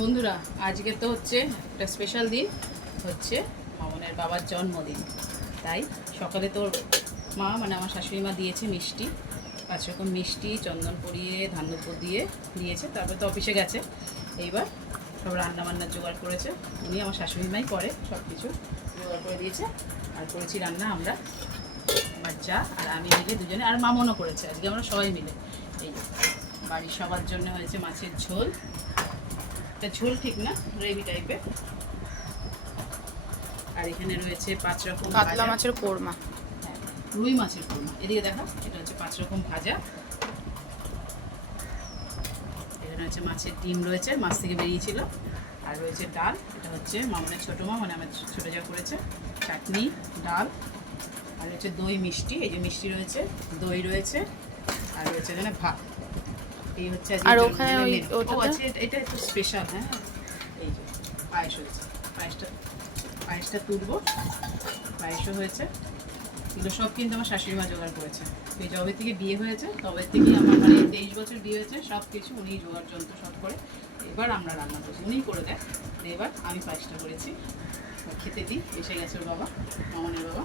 বন্ধুরা, আজকে তো হচ্ছে একটা স্পেশাল দিন, হচ্ছে মামনের বাবার জন্মদিন। তাই সকালে তোর মা মানে আমার শাশুড়ি মা দিয়েছে মিষ্টি, 5 রকম মিষ্টি চন্দন পরিয়ে ধান দুপুর দিয়ে দিয়েছে। তারপর তো অফিসে গেছে। এইবার সব রান্নাবান্নার জোগাড় করেছে। উনি আমার শাশুড়ি মাই করে সব কিছু জোগাড় করে দিয়েছে। আর করেছি রান্না আমরা, আমার যা আর আমি মিলে দুজনে, আর মামনও করেছে। আজকে আমরা সবাই মিলে এই বাড়ির সবার জন্য হয়েছে মাছের ঝোল। এটা ঝোল ঠিক না, গ্রেভি টাইপের। আর এখানে রয়েছে 5 রকম কাতলা মাছের কোরমা, হ্যাঁ, রুই মাছের কোরমা। এদিকে দেখা, এটা হচ্ছে 5 রকম ভাজা। এখানে হচ্ছে মাছের ডিম রয়েছে, মাছ থেকে বেরিয়েছিল। আর রয়েছে ডাল, এটা হচ্ছে মামনের ছোটো মা মানে আমার ছোটো যা করেছে। চাটনি, ডাল, আর রয়েছে দই মিষ্টি। এই যে মিষ্টি রয়েছে, দই রয়েছে, আর রয়েছে এখানে ভাত। এই হচ্ছে আর ওখানে আছে। এটা একটু স্পেশাল। হ্যাঁ, এই যে পায়েস হয়েছে। পায়েসটা তুলবো। পায়েসও হয়েছে। এগুলো সব কিন্তু আমার শাশুড়ি মা জোগাড় করেছে। এই যবে থেকে বিয়ে হয়েছে তবে থেকে আমার মানে 23 বছর বিয়ে হয়েছে, সব কিছু উনি জোগাড় যন্ত্র সব করে। এবার আমরা রান্না করছি, উনিই করে দেয়। এবার আমি পায়েসটা করেছি, খেতে দিই। এসে গেছে ওর বাবা, মামনের বাবা।